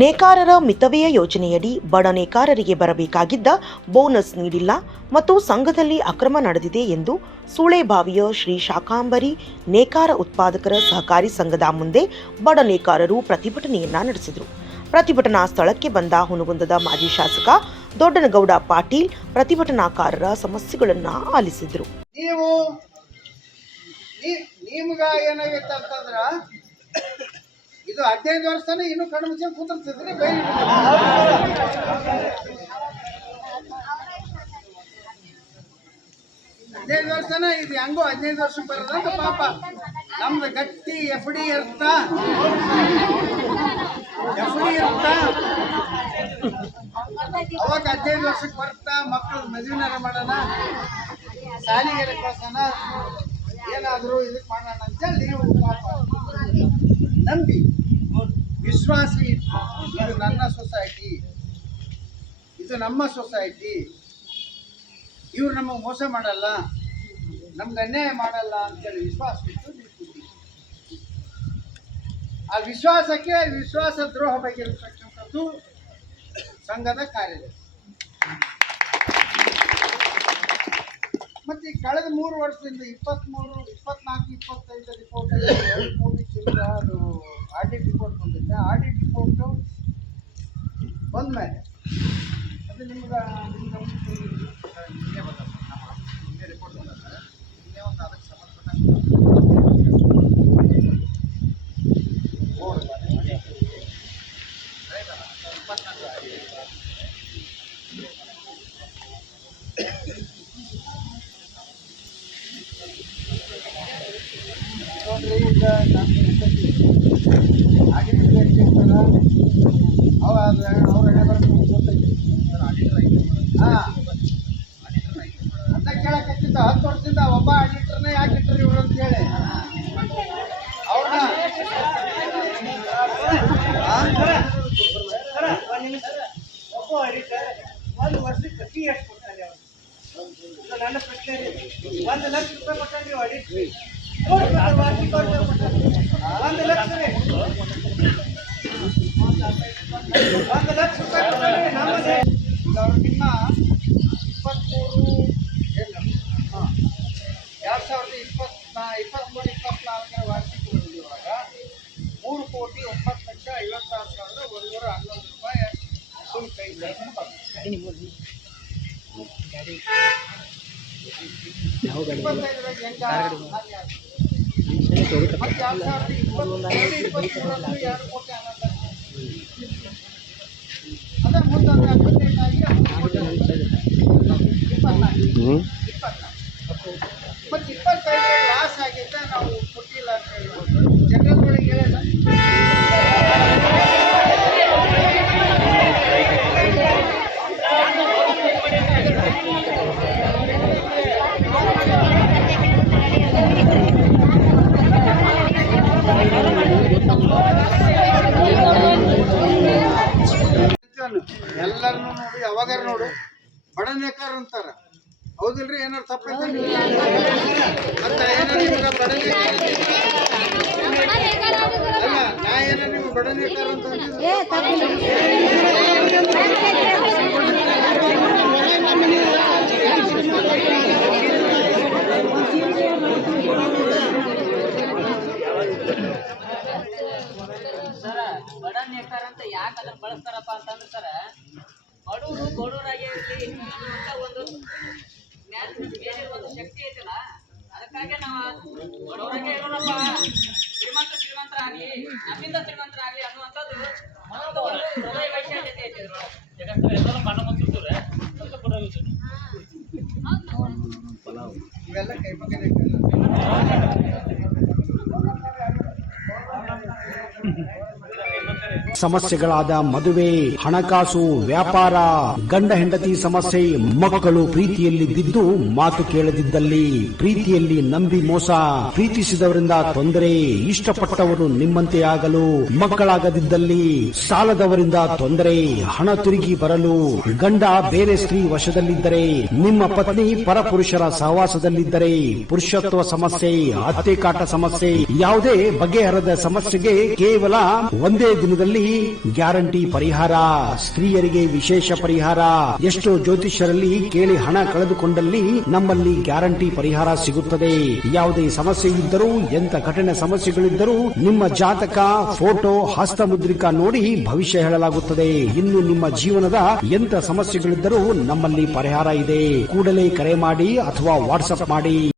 ನೇಕಾರರ ಮಿತವ್ಯಯ ಯೋಜನೆಯಡಿ ಬಡ ನೇಕಾರರಿಗೆ ಬರಬೇಕಾಗಿದ್ದ ಬೋನಸ್ ನೀಡಿಲ್ಲ ಮತ್ತು ಸಂಘದಲ್ಲಿ ಅಕ್ರಮ ನಡೆದಿದೆ ಎಂದು ಸೂಳೆಬಾವಿಯ ಶ್ರೀ ಶಾಕಾಂಬರಿ ನೇಕಾರ ಉತ್ಪಾದಕರ ಸಹಕಾರಿ ಸಂಘದ ಮುಂದೆ ಬಡ ನೇಕಾರರು ಪ್ರತಿಭಟನೆಯನ್ನ ನಡೆಸಿದರು. ಪ್ರತಿಭಟನಾ ಸ್ಥಳಕ್ಕೆ ಬಂದ ಹುನಗುಂದದ ಮಾಜಿ ಶಾಸಕ ದೊಡ್ಡನಗೌಡ ಪಾಟೀಲ್ ಪ್ರತಿಭಟನಾಕಾರರ ಸಮಸ್ಯೆಗಳನ್ನು ಆಲಿಸಿದರು. ಇದು 15 ವರ್ಷನೇ ಇನ್ನೂ ಕಣ್ಣು ಮುಚ್ಕೊಂಡು ಕೂತಿರ್ತಿದ್ರಿ. 15 ವರ್ಷನ ಇದು ಹೆಂಗೋ 15 ವರ್ಷ ಬರೋದಂತ ಪಾಪ ನಮ್ದು ಗಟ್ಟಿ FD ಇರ್ತಾ ಅವಾಗ 15 ವರ್ಷಕ್ಕೆ ಬರ್ತಾ ಮಕ್ಕಳು ಮದುವೆನಾರ ಮಾಡೋಣ, ಶಾಲೆಗೆ ಕಳ್ಸೋಣ, ಏನಾದರೂ ಇದಕ್ಕೆ ಮಾಡೋಣ ಅಂತೇಳಿ ನೀವು ಪಾಪ ನಂಬಿ ವಿಶ್ವಾಸ ಇಟ್ಟು ಇದು ನನ್ನ ಸೊಸೈಟಿ, ಇದು ನಮ್ಮ ಸೊಸೈಟಿ, ಇವ್ರು ನಮಗೆ ಮೋಸ ಮಾಡಲ್ಲ, ನಮ್ಗೆ ಅನ್ಯಾಯ ಮಾಡಲ್ಲ ಅಂತೇಳಿ ವಿಶ್ವಾಸ ಇಟ್ಟು ಆ ವಿಶ್ವಾಸಕ್ಕೆ ವಿಶ್ವಾಸ ದ್ರೋಹ ಬಗೆಹರಿಸತಕ್ಕಂಥದ್ದು ಸಂಘದ ಕಾರ್ಯದರ್ಶಿ. ಮತ್ತೆ ಕಳೆದ 3 ವರ್ಷದಿಂದ 23, 24, 25 ರಿಪೋರ್ಟ್ 2 ಕೋಟಿ ಚಿಲ್ಲರೆ ಅದು ಆಡಿಟ್ ರಿಪೋರ್ಟ್ ಬಂದಿದೆ. ಆಡಿಟ್ ರಿಪೋರ್ಟು ಬಂದ್ಮೇಲೆ ಅದು ನಿಮ್ಗೆ ರಿಪೋರ್ಟ್ ಬಂದಿದೆ. ನಿನ್ನೆ ಒಂದು ಅದಕ್ಕೆ ನೋಡ್ರಿ, ಈಗ ಆಗಿರ್ತಾರ ಅವ್ರ ಹಣೆ ಬರೋದು ಗೊತ್ತೈತಿ. ಅಂತ ಕೇಳಕತ್ತಿದ್ದ 10 ವರ್ಷದಿಂದ ಒಬ್ಬ ಆಡಿಟರ್ನೇ ಯಾಕೆ ಇಟ್ಟರು ಇವ್ರು ಅಂತ ಹೇಳಿ ಅವ್ರನ್ನ ಒಬ್ಬ ಆಡಿಟರ್ 1 ವರ್ಷಕ್ಕೆ ಫೀ ಎಷ್ಟು ಕೊಡ್ತಾರೆ ಅವರು? ನನ್ನ ಪ್ರಶ್ನೆ 1 ಲಕ್ಷ ರೂಪಾಯಿ ಕೊಟ್ಟಾರೆ ನೀವು ಆಡಿಟ್ ಫೀ 1 ಲಕ್ಷ ರೀ, 1 ಲಕ್ಷ ರೂಪಾಯಿ ಕೊಟ್ಟಾರೆ ನಮ್ಮದೇ. ಅವ್ರಿಗಿನ್ನ 2023-24 ವಾರ್ಷಿಕ ಬಂದಿರುವಾಗ 3,90,50,56,111 ರೂಪಾಯಿ ಶುಲ್ಕ ಇದೆ. 25 ಹೆಂಗ ಮತ್ತೆ 2022 2 ಕೋಟಿ ಅದ ಮುಂದೊಂದು ಅಪ್ಡೇಟ್ ಆಗಿ 24 ಮತ್ತೆ 25 ಲಾಸ್ ಆಗಿದ್ದ ನಾವು ಕೊಟ್ಟಿಲ್ಲ ಅಂತ ಹೇಳ್ಬೋದು. ಜನಗಳಿಗೆ ಹೇಳಿಲ್ಲ. ಎಲ್ಲರನ್ನು ನೋಡಿ ಯಾವಾಗಾರ ನೋಡು ಬಡ ನೇಕಾರ ಅಂತಾರ, ಹೌದಿಲ್ರಿ? ಏನಾರು ತಪ್ಪೈತೆ ಅಂತ ಏನಾರ ಬಡ ನೇಕಾರ ಅಲ್ಲ, ನಾ ಏನ ನೀವು ಬಡ ನೇಕಾರ ಅಂತ ಸರ ಬಡ ನೇಕಾರ ಅಂತ ಯಾಕೆ ಅದನ್ನ ಬಳಸ್ತಾರಪ್ಪ ಅಂತಂದ್ರೆ ಸರ ಬಡವರು ಬಡವರಾಗಿ ಇರಲಿ ಅಂತ ಒಂದು ಶಕ್ತಿ ಐತಲ್ಲ, ಅದಕ್ಕಾಗಿ ನಾವು ಬಡವರಾಗೆ ಇರೋಣಪ್ಪ, ಶ್ರೀಮಂತರಾಗಲಿ ನಮ್ಮಿಂದ ಶ್ರೀಮಂತರಾಗಲಿ ಅನ್ನುವಂಥದ್ದು ಒಂದು ಹೃದಯ ವೈಶಾಲ್ಯತೆ ಐತಿ. ಇವೆಲ್ಲ ಕೈ ಬಗ್ಗೆ ಸಮಸ್ಯೆಗಳಾದ ಮದುವೆ, ಹಣಕಾಸು, ವ್ಯಾಪಾರ, ಗಂಡ ಹೆಂಡತಿ ಸಮಸ್ಯೆ, ಮಕ್ಕಳು ಪ್ರೀತಿಯಲ್ಲಿ ಬಿದ್ದು ಮಾತು ಕೇಳದಿದ್ದಲ್ಲಿ, ಪ್ರೀತಿಯಲ್ಲಿ ನಂಬಿ ಮೋಸ, ಪ್ರೀತಿಸಿದವರಿಂದ ತೊಂದರೆ, ಇಷ್ಟಪಟ್ಟವರು ನಿಮ್ಮಂತೆ ಆಗಲು ಮಕ್ಕಳಾಗದಿದ್ದಲ್ಲಿ, ಸಾಲದವರಿಂದ ತೊಂದರೆ, ಹಣ ತಿರುಗಿ ಬರಲು, ಗಂಡ ಬೇರೆ ಸ್ತ್ರೀ ವಶದಲ್ಲಿದ್ದರೆ, ನಿಮ್ಮ ಪತ್ನಿ ಪರಪುರುಷರ ಸಹವಾಸದಲ್ಲಿದ್ದರೆ, ಪುರುಷತ್ವ ಸಮಸ್ಯೆ, ಅತ್ತೆ ಕಾಟ ಸಮಸ್ಯೆ, ಯಾವುದೇ ಬಗೆಹರದ ಸಮಸ್ಯೆಗೆ ಕೇವಲ ಒಂದೇ ದಿನದಲ್ಲಿ ಗ್ಯಾರಂಟಿ ಪರಿಹಾರ, ಸ್ತ್ರೀಯರಿಗೆ ವಿಶೇಷ ಪರಿಹಾರ. ಎಷ್ಟೋ ಜ್ಯೋತಿಷ್ಯರಲ್ಲಿ ಕೇಳಿ ಹಣ ಕಳೆದುಕೊಂಡಲ್ಲಿ ನಮ್ಮಲ್ಲಿ ಗ್ಯಾರಂಟಿ ಪರಿಹಾರ ಸಿಗುತ್ತದೆ. ಯಾವುದೇ ಸಮಸ್ಯೆ ಇದ್ದರೂ, ಎಂತ ಕಠಿಣ ಸಮಸ್ಯೆಗಳಿದ್ದರೂ ನಿಮ್ಮ ಜಾತಕ, ಫೋಟೋ, ಹಸ್ತಮುದ್ರಿಕಾ ನೋಡಿ ಭವಿಷ್ಯ ಹೇಳಲಾಗುತ್ತದೆ. ಇನ್ನು ನಿಮ್ಮ ಜೀವನದ ಎಂತ ಸಮಸ್ಯೆಗಳಿದ್ದರೂ ನಮ್ಮಲ್ಲಿ ಪರಿಹಾರ ಇದೆ. ಕೂಡಲೇ ಕರೆ ಮಾಡಿ ಅಥವಾ ವಾಟ್ಸ್ಆಪ್ ಮಾಡಿ.